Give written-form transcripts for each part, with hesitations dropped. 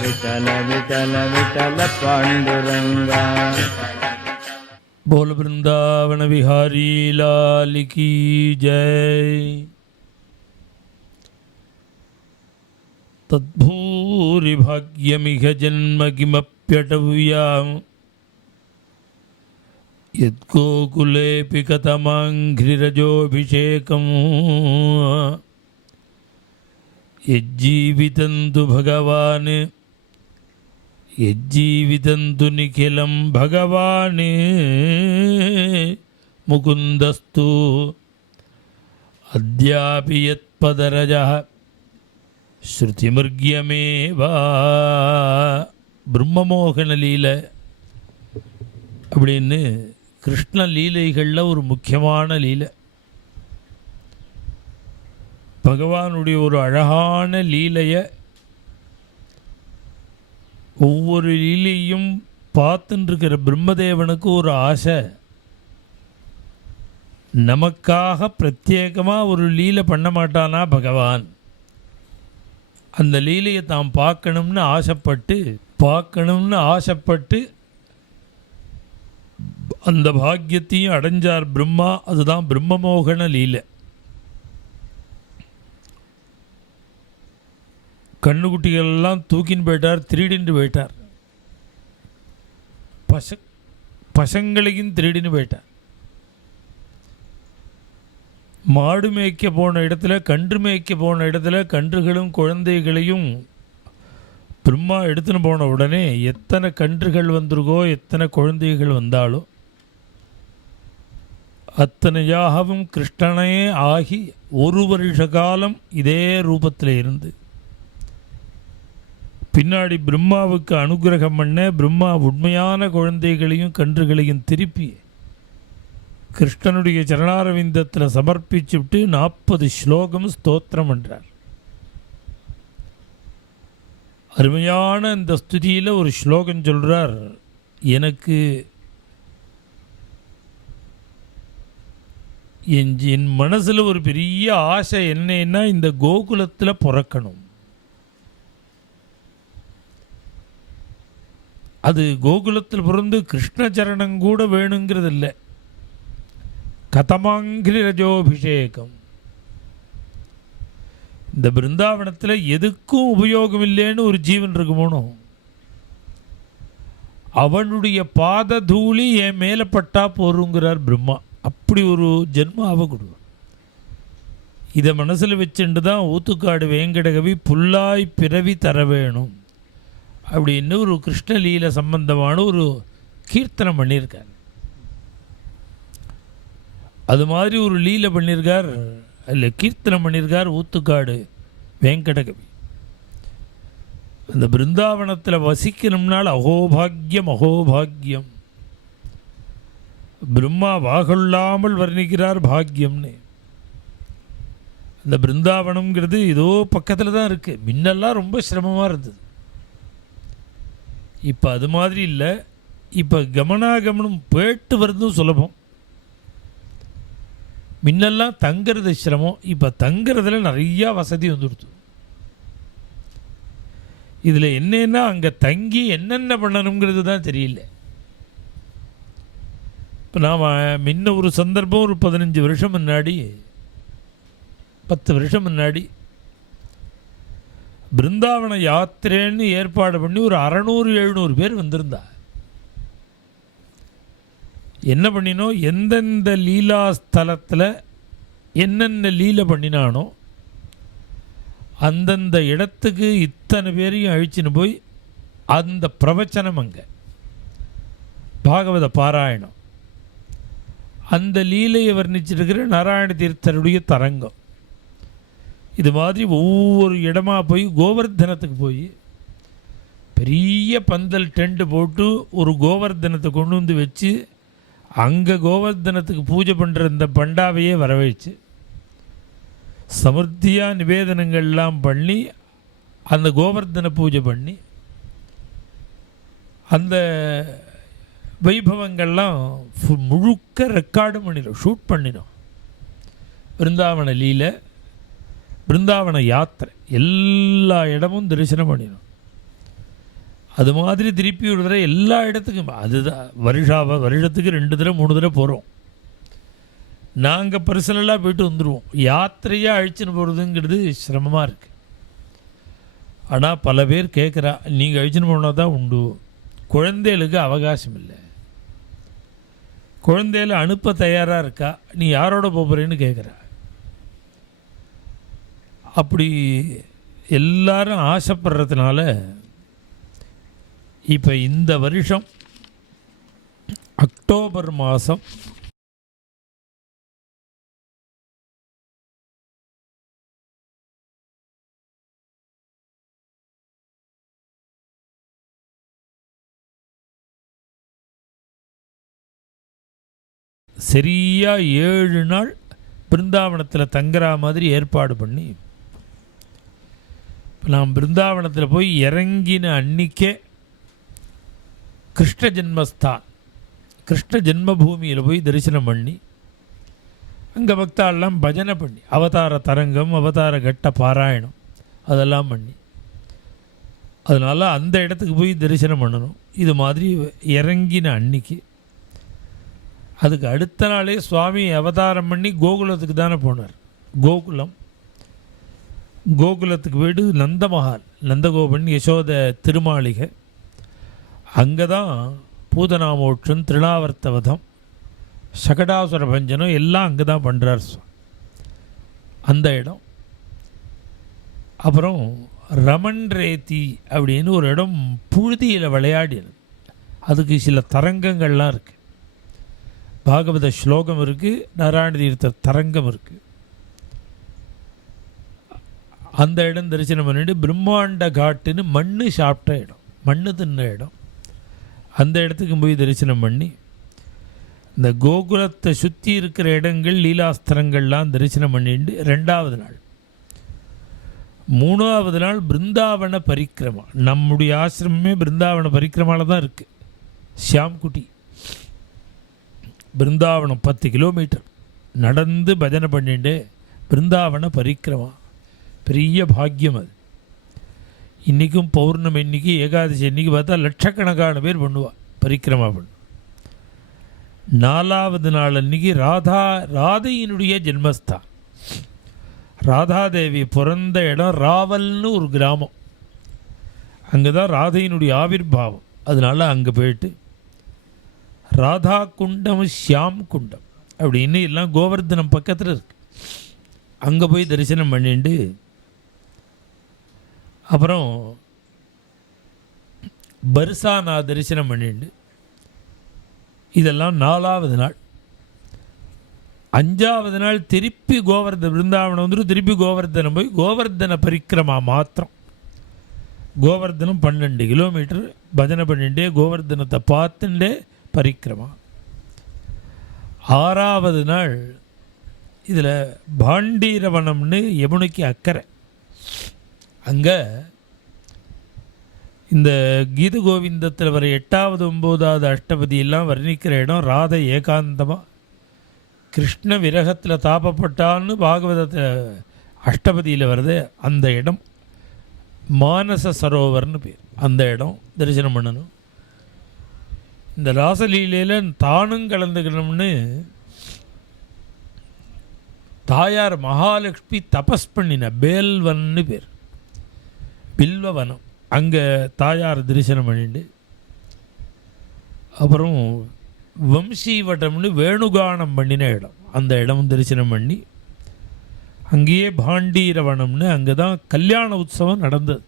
विठल विठल विठल पांडुरंगा। बोल वृंदावन विहारी लाल की जय। तद्भूरि भाग्यमिह जन्म किमप्यटव्याम् यद्गोकुलेऽपि कथमाङ्घ्रिरजोऽभिषेकम् यज्जीवितं तु भगवान् यज्जीवितं तु निखिलं भगवान् मुकुन्दस्तु अद्यापि यत्पदरजः ஸ்ருதிமிர்கியமேவ. பிரம்மமோகன லீலை அப்படின்னு கிருஷ்ண லீலைகளில் ஒரு முக்கியமான லீலை. பகவானுடைய ஒரு அழகான லீலையை ஒவ்வொரு லீலையும் பார்த்துட்டுருக்கிற பிரம்மதேவனுக்கு ஒரு ஆசை, நமக்காக பிரத்யேகமாக ஒரு லீலை பண்ண மாட்டானா பகவான்? அந்த லீலையை தான் பார்க்கணும்னு ஆசைப்பட்டு அந்த பாக்கியத்தையும் அடைஞ்சார் பிரம்மா. அதுதான் பிரம்மமோகன லீலை. கண்ணுக்குட்டிகளெல்லாம் தூக்கின்னு போயிட்டார், திருடின்னு போயிட்டார். பசங்களையும் திருடின்னு போயிட்டார். மாடு மேய்க்க போன இடத்துல, கன்று மேய்க்க போன இடத்துல கன்றுகளும் குழந்தைகளையும் பிரம்மா எடுத்துன்னு போன உடனே எத்தனை கன்றுகள் வந்திருக்கோ, எத்தனை குழந்தைகள் வந்தாலும் அத்தனையாகவும் கிருஷ்ணனே ஆகி ஒரு வருஷ காலம் இதே ரூபத்தில் இருந்து பின்னாடி பிரம்மாவுக்கு அனுகிரகம் பண்ண பிரம்மா உண்மையான குழந்தைகளையும் கன்றுகளையும் திருப்பி கிருஷ்ணனுடைய சரணாரவிந்தத்தில் சமர்ப்பிச்சுவிட்டு 40 ஸ்லோகம் ஸ்தோத்திரம் என்றார். அருமையான இந்த ஸ்துதியில் ஒரு ஸ்லோகம் சொல்கிறார். எனக்கு என் மனசில் ஒரு பெரிய ஆசை என்னன்னா, இந்த கோகுலத்தில் பிறக்கணும். அது கோகுலத்தில் பிறந்து கிருஷ்ணச்சரணம் கூட வேணுங்கிறது இல்லை. கதமாங்கிரி ரஜோபிஷேகம். இந்த பிருந்தாவனத்தில் எதுக்கும் உபயோகம் இல்லைன்னு ஒரு ஜீவன் இருக்குமோனோ, அவனுடைய பாத தூளி என் மேலே பட்டா போருங்கிறார் பிரம்மா. அப்படி ஒரு ஜென்மாவை கொடு. இதை மனசில் வச்சுட்டு தான் ஊத்துக்காடு வேங்கடகவி புல்லாய் பிறவி தர வேணும் அப்படின்னு ஒரு கிருஷ்ணலீல சம்பந்தமான ஒரு கீர்த்தனம் பண்ணியிருக்கார். அது மாதிரி ஒரு லீலை பண்ணியிருக்கார், அதில் கீர்த்தனம் பண்ணியிருக்கார் ஊத்துக்காடு வேங்கடகவி. அந்த பிருந்தாவனத்தில் வசிக்கணும்னால் அகோபாகியம் அகோபாகியம். பிரம்மா வாகொள்ளாமல் வர்ணிக்கிறார் பாக்கியம்னு. அந்த பிருந்தாவனம்ங்கிறது ஏதோ பக்கத்தில் தான் இருக்குது. முன்னெல்லாம் ரொம்ப சிரமமாக இருந்தது, இப்போ அது மாதிரி இல்லை. இப்போ கமனாகமனம் போயிட்டு வருதும் சுலபம். முன்னெல்லாம் தங்கிறது சிரமம், இப்போ தங்கிறதுல நிறையா வசதி வந்துடுது. இதில் என்னன்னா அங்கே தங்கி என்னென்ன பண்ணணுங்கிறது தான் தெரியல. இப்போ நாம் முன்ன ஒரு சந்தர்ப்பம் ஒரு 15 வருஷம் முன்னாடி 10 வருஷம் முன்னாடி பிருந்தாவன யாத்திரைன்னு ஏற்பாடு பண்ணி ஒரு 600-700 பேர் வந்திருந்தா. என்ன பண்ணினோம், எந்தெந்த லீலா ஸ்தலத்தில் என்னென்ன லீலை பண்ணினானோ அந்தந்த இடத்துக்கு இத்தனை பேரையும் அழிச்சின்னு போய் அந்த பிரவச்சனம், அங்கே பாகவத பாராயணம், அந்த லீலையை வர்ணிச்சிருக்கிற நாராயண தீர்த்தருடைய தரங்கம், இது மாதிரி ஒவ்வொரு இடமா போய் கோவர்தனத்துக்கு போய் பெரிய பந்தல் டென்ட் போட்டு ஒரு கோவர்தனத்தை கொண்டு வந்து வச்சு அங்கே கோவர்தனத்துக்கு பூஜை பண்ணுற இந்த பண்டாவையே வரவழைச்சு சமர்த்தியாக நிவேதனங்கள்லாம் பண்ணி அந்த கோவர்தன பூஜை பண்ணி அந்த வைபவங்கள்லாம் முழுக்க ரெக்கார்டு பண்ணிடும், ஷூட் பண்ணிடும். பிருந்தாவன லீலை, பிருந்தாவன யாத்திரை எல்லா இடமும் தரிசனம் பண்ணிடும். அது மாதிரி திருப்பி ஒரு தடவை எல்லா இடத்துக்கும் அதுதான் வருஷத்துக்கு 2 தடவை 3 தடவை போகிறோம். நாங்கள் பர்சனலாக போய்ட்டு வந்துடுவோம். யாத்திரையாக அழிச்சுன்னு போகிறதுங்கிறது சிரமமாக இருக்குது. ஆனால் பல பேர் கேட்குறா, நீங்கள் அழிச்சுன்னு போனால் தான் உண்டு. குழந்தைகளுக்கு அவகாசம் இல்லை. குழந்தைகளை அனுப்ப தயாராக இருக்கா, நீ யாரோட போகிறேன்னு கேட்குறா. அப்படி எல்லாரும் ஆசைப்படுறதுனால இப்போ இந்த வருஷம் அக்டோபர் மாதம் சரியாக 7 நாள் பிருந்தாவனத்தில் தங்குற மாதிரி ஏற்பாடு பண்ணி, இப்போ நான் பிருந்தாவனத்தில் போய் இறங்கின அன்னிக்கே கிருஷ்ண ஜென்மஸ்தான் கிருஷ்ண ஜென்மபூமியில் போய் தரிசனம் பண்ணி, அங்கே பக்தாலெலாம் பஜனை பண்ணி, அவதார தரங்கம் அவதார கட்ட பாராயணம் அதெல்லாம் பண்ணி, அதனால் அந்த இடத்துக்கு போய் தரிசனம் பண்ணணும். இது மாதிரி இறங்கின அன்னைக்கு அதுக்கு அடுத்த நாளே சுவாமி அவதாரம் பண்ணி கோகுலத்துக்கு தானே போனார். கோகுலத்துக்கு வீடு நந்தமஹால், நந்தகோபன் யசோத திருமாளிகை. அங்கே தான் பூதனாமோட்சம் திருநாவர்த்தவதம் சகடாசுர பஞ்சனம் எல்லாம் அங்கே தான் பண்ணுறார் அந்த இடம். அப்புறம் ரமன் ரேத்தி அப்படின்னு ஒரு இடம் புழுதியில் விளையாடினது. அதுக்கு சில தரங்கங்கள்லாம் இருக்குது. பாகவத ஸ்லோகம் இருக்குது, நாராயண தீர்த்த தரங்கம் இருக்குது. அந்த இடம் தரிசனம் பண்ணிட்டு பிரம்மாண்ட காட்டுன்னு மண்ணு சாப்பிட்ட இடம், மண்ணு தின்ன இடம், அந்த இடத்துக்கு போய் தரிசனம் பண்ணி, இந்த கோகுலத்தை சுற்றி இருக்கிற இடங்கள் லீலாஸ்திரங்கள்லாம் தரிசனம் பண்ணிட்டு 2வது நாள் 3வது நாள் பிருந்தாவன பரிக்கிரமா. நம்முடைய ஆசிரமே பிருந்தாவன பரிக்கிரமாவில் தான் இருக்குது. ஷியாம்குட்டி பிருந்தாவனம் 10 கிலோமீட்டர் நடந்து பஜனை பண்ணிட்டு பிருந்தாவன பரிக்கிரமா பெரிய பாக்கியம். அது இன்றைக்கும் பௌர்ணமி இன்னைக்கு ஏகாதசி இன்றைக்கி பார்த்தா லட்சக்கணக்கான பேர் பண்ணுவாள், பரிக்கிரமா பண்ணு. 4வது நாள் அன்றைக்கி ராதையினுடைய ஜென்மஸ்தான். ராதாதேவி பிறந்த இடம் ராவல்னு ஒரு கிராமம். அங்கே தான் ராதையினுடைய ஆவிர்பாவம். அதனால் அங்கே போயிட்டு ராதா குண்டம் ஷியாம் குண்டம் அப்படின்னு எல்லாம் கோவர்தனம் பக்கத்தில் இருக்கு. அங்கே போய் தரிசனம் பண்ணிட்டு அப்புறம் பர்சானா தரிசனம் பண்ணிட்டு இதெல்லாம் 4வது நாள். 5வது நாள் திருப்பி பிருந்தாவனம் வந்துட்டு திருப்பி கோவர்தனம் போய் கோவர்தன பரிக்கிரமா மாத்திரம். கோவர்தனம் 12 கிலோமீட்டர் பஜனை பண்ணிட்டே கோவர்தனத்தை பார்த்துட்டே பரிக்கிரமா. 6வது நாள் இதில் பாண்டீரவனம்னு யமுனைக்கு அக்கறை. அங்கே இந்த கீத கோவிந்தத்தில் வர 8வது 9வது அஷ்டபதியெல்லாம் வர்ணிக்கிற இடம். ராதை ஏகாந்தமாக கிருஷ்ண விரகத்தில் தாபப்பட்டான்னு பாகவதத்தில் அஷ்டபதியில் வருது. அந்த இடம் மானச சரோவர்னு பேர். அந்த இடம் தரிசனம் பண்ணணும். இந்த ராசலீலையில் தானும் கலந்துக்கணும்னு தாயார் மகாலட்சுமி தபஸ் பண்ணின பேல்வன்னு பேர், பில்வவனம். அங்கே தாயார் தரிசனம் பண்ணிட்டு அப்புறம் வம்சீவட்டம்னு வேணுகானம் பண்ணின இடம், அந்த இடம் தரிசனம் பண்ணி அங்கேயே பாண்டீரவனம்னு அங்கே தான் கல்யாண உற்சவம் நடந்தது.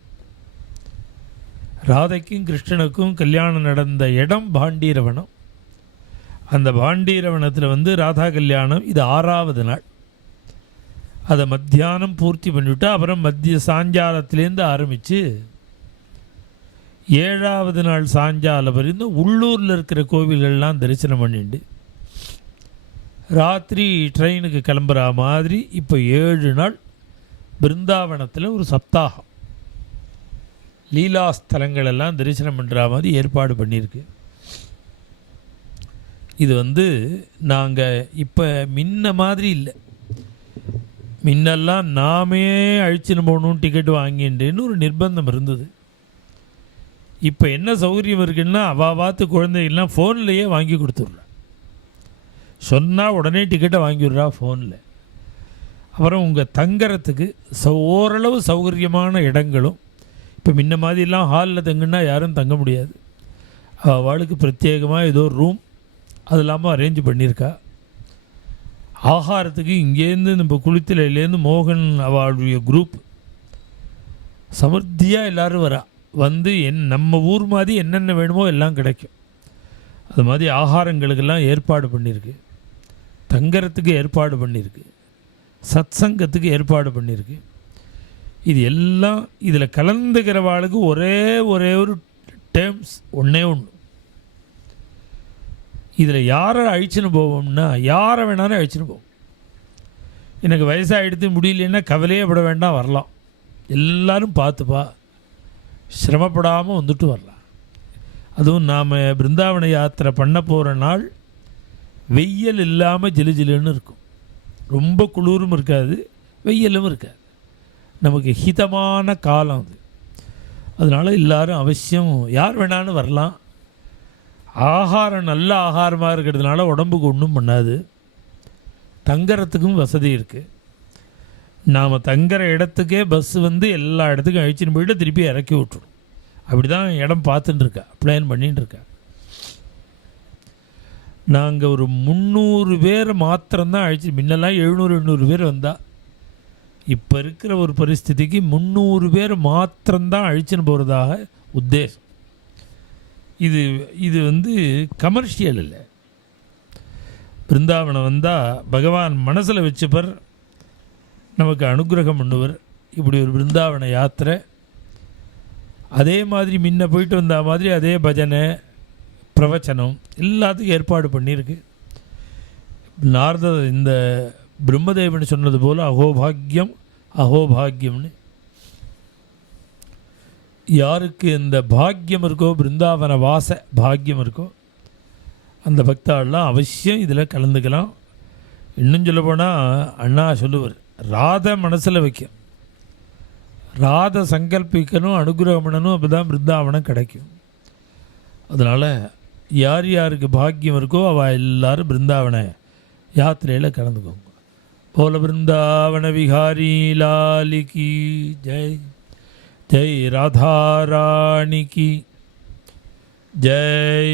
ராதைக்கும் கிருஷ்ணனுக்கும் கல்யாணம் நடந்த இடம் பாண்டீரவனம். அந்த பாண்டீரவனத்தில் ராதா கல்யாணம். இது 6வது நாள். அதை மத்தியானம் பூர்த்தி பண்ணிவிட்டு அப்புறம் மத்திய சாயங்காலத்துலேருந்து ஆரம்பித்து 7வது நாள் சாயங்காலம் வரைக்கும் உள்ளூரில் இருக்கிற கோவில்கள்லாம் தரிசனம் பண்ணிட்டு ராத்திரி ட்ரெயினுக்கு கிளம்புற மாதிரி இப்போ 7 நாள் பிருந்தாவனத்தில் ஒரு சப்தாகம் லீலாஸ்தலங்களெல்லாம் தரிசனம் பண்ணுற மாதிரி ஏற்பாடு பண்ணியிருக்கு. இது நாங்கள் இப்போ முன்ன மாதிரி இல்லை. முன்னெல்லாம் நாமே அழிச்சுன்னு போகணும் டிக்கெட்டு வாங்கின்றேன்னு ஒரு நிர்பந்தம் இருந்தது. இப்போ என்ன சௌகரியம் இருக்குன்னா பார்த்து குழந்தைகள்லாம் ஃபோன்லேயே வாங்கி கொடுத்துட்றா. சொன்னால் உடனே டிக்கெட்டை வாங்கிவிட்றா ஃபோனில். அப்புறம் உங்கள் தங்கறதுக்கு ஓரளவு சௌகரியமான இடங்களும் இப்போ முன்ன மாதிரிலாம் ஹாலில் தங்குன்னா யாரும் தங்க முடியாது. அவளுக்கு பிரத்யேகமாக ஏதோ ரூம் அது இல்லாமல் அரேஞ்ச் பண்ணியிருக்கா. ஆகாரத்துக்கு இங்கேருந்து நம்ம குளித்தலையிலேருந்து மோகன் அவளுடைய குரூப் சமர்த்தியாக எல்லோரும் வரா. வந்து நம்ம ஊர் மாதிரி என்னென்ன வேணுமோ எல்லாம் கிடைக்கும். அது மாதிரி ஆகாரங்களுக்கெல்லாம் ஏற்பாடு பண்ணியிருக்கு, தங்கறதுக்கு ஏற்பாடு பண்ணியிருக்கு, சத்சங்கத்துக்கு ஏற்பாடு பண்ணியிருக்கு. இது எல்லாம் இதில் கலந்துக்கிறவாளுக்கு ஒரே ஒரு டேர்ம்ஸ் ஒன்று. இதில் யாரை அழிச்சுன்னு போவோம்னா யாரை வேணாலும் அழிச்சுன்னு போவோம். எனக்கு வயசாகிடுத்து முடியலன்னா கவலையே பட வேண்டாம், வரலாம். எல்லோரும் பார்த்துப்பா, சிரமப்படாமல் வந்துட்டு வரலாம். அதுவும் நாம் பிருந்தாவன யாத்திரை பண்ண போகிற நாள் வெயில் இல்லாமல் ஜிலுன்னு இருக்கும். ரொம்ப குளிரும் இருக்காது, வெயிலும் இருக்காது. நமக்கு ஹிதமான காலம் அது. அதனால் எல்லோரும் அவசியம் யார் வேணாலும் வரலாம். ஆகாரம் நல்ல ஆகாரமாக இருக்கிறதுனால உடம்புக்கு ஒன்றும் பண்ணாது. தங்கறதுக்கும் வசதி இருக்குது. நாம் தங்குற இடத்துக்கே பஸ் வந்து எல்லா இடத்துக்கும் அழிச்சின்னு போய்ட்டு திருப்பி இறக்கி விட்டுரும். அப்படி தான் இடம் பார்த்துட்டுருக்கா, பிளான் பண்ணிட்டுருக்கா. நாங்கள் ஒரு 300 பேர் மாத்திரம்தான் அழிச்சு. முன்னெல்லாம் 700-800 பேர் வந்தால், இப்போ இருக்கிற ஒரு பரிஸ்திதிக்கு 300 பேர் மாத்திரம்தான் அழிச்சுன்னு போகிறதாக உத்தேசம். இது வந்து கமர்ஷியல் இல்லை. பிருந்தாவனம் வந்தால் பகவான் மனசில் வச்சுப்பர், நமக்கு அனுகிரகம் பண்ணுவர். இப்படி ஒரு பிருந்தாவன யாத்திரை அதே மாதிரி முன்ன போயிட்டு வந்த மாதிரி அதே பஜனை பிரவச்சனம் எல்லாத்துக்கும் ஏற்பாடு பண்ணியிருக்கு. இந்த பிரம்மதேவன் சொன்னது போல் அகோபாகியம் அகோபாகியம்னு யாருக்கு இந்த பாக்கியம் இருக்கோ, பிருந்தாவன வாச பாக்கியம் இருக்கோ, அந்த பக்தாலாம் அவசியம் இதில் கலந்துக்கலாம். இன்னும் சொல்ல போனால் அண்ணா சொல்லுவார், ராதை மனசில் வைக்கும், ராதை சங்கல்பிக்கணும், அனுகிரகம் பண்ணணும், அப்போ தான் பிருந்தாவனம் கிடைக்கும். அதனால் யார் யாருக்கு பாக்கியம் இருக்கோ அவள் எல்லோரும் பிருந்தாவன யாத்திரையில் கலந்துக்கோங்க. போல பிருந்தாவன விஹாரி லாலிக்கு ஜெய். जय राधा रानी की जय.